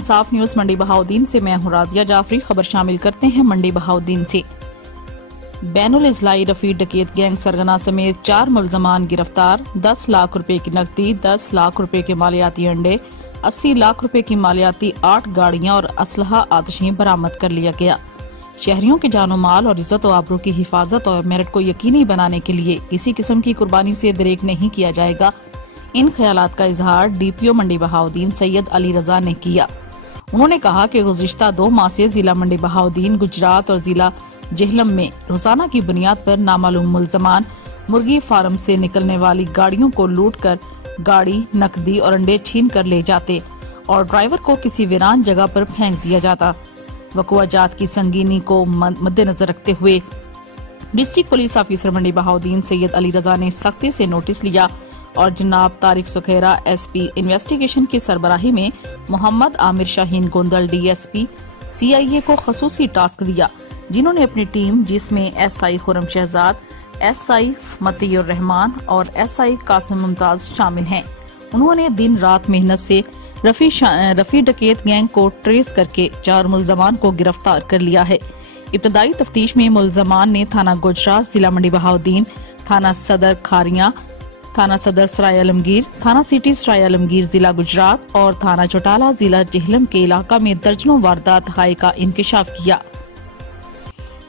इंसाफ news मंडी बहाउद्दीन से मैं हूं राजिया जाफरी। खबर शामिल करते हैं मंडी बहाउद्दीन से। बैनुल इजलाई रफी डकैत गैंग सरगना समेत 4 मुलजमान गिरफ्तार। 10 लाख रुपए की नकदी, 10 लाख रुपए के मालियाती अंडे, 80 लाख रुपए की मालियाती 8 गाड़ियां और असलहा आतिशी बरामद कर लिया गया। शहरियों के जानो माल और इज्जत और आबरू की हिफाजत और मेरिट को यकीनी बनाने के लिए किसी किस्म की कुर्बानी से दरेक नहीं किया जाएगा। इन ख्यालात का इजहार डीपीओ मंडी बहाउद्दीन सैयद अली रजा ने किया। उन्होंने कहा कि गुज़िश्ता 2 माह से जिला मंडी बहाउद्दीन, गुजरात और जिला जेहलम में रोजाना की बुनियाद पर नामालूम मुलजमान मुर्गी फार्म से निकलने वाली गाड़ियों को लूट कर गाड़ी, नकदी और अंडे छीन कर ले जाते और ड्राइवर को किसी वीरान जगह पर फेंक दिया जाता। वकुआ जात की संगीनी को मद्देनजर रखते हुए डिस्ट्रिक्ट पुलिस ऑफिसर मंडी बहाउद्दीन सैयद अली रजा ने सख्ती से नोटिस लिया और जनाब तारिक सुखेरा एसपी इन्वेस्टिगेशन की सरबराही में मोहम्मद आमिर शाहीन गोंदल डीएसपी सीआईए को खसूसी टास्क दिया, जिन्होंने अपनी टीम जिसमें एसआई खुरम शहजाद, एसआई मतीउर रहमान और एसआई कासिम मुमताज शामिल हैं। उन्होंने दिन रात मेहनत से रफी डकैत गैंग को ट्रेस करके 4 मुलजमान को गिरफ्तार कर लिया है। इब्तदाई तफ्तीश में मुलजमान ने थाना गुजरात, जिला मंडी बहाउद्दीन, थाना सदर खारियां, थाना सदर सराय आलमगीर, थाना सिटी सराय आलमगीर जिला गुजरात और थाना चौटाला जिला जेहलम के इलाका में दर्जनों वारदात हाई का इंकशाफ किया।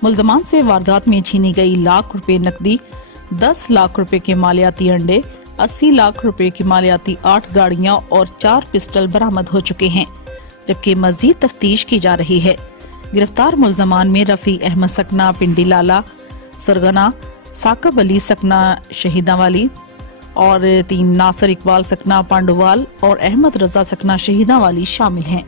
मुलजमान से वारदात में छीनी गई लाख रुपए नकदी, 10 लाख रुपए के मालियाती अंडे, 80 लाख रुपए की मालियाती 8 गाड़ियां और 4 पिस्टल बरामद हो चुके हैं, जबकि मजीद तफ्तीश की जा रही है। गिरफ्तार मुलजमान में रफी अहमद सकना पिंडी लाला सरगना, साकब अली सकना शहीदावाली और 3 नासर इकबाल सकना पांडुवाल और अहमद रजा सकना शहीदावाली शामिल हैं।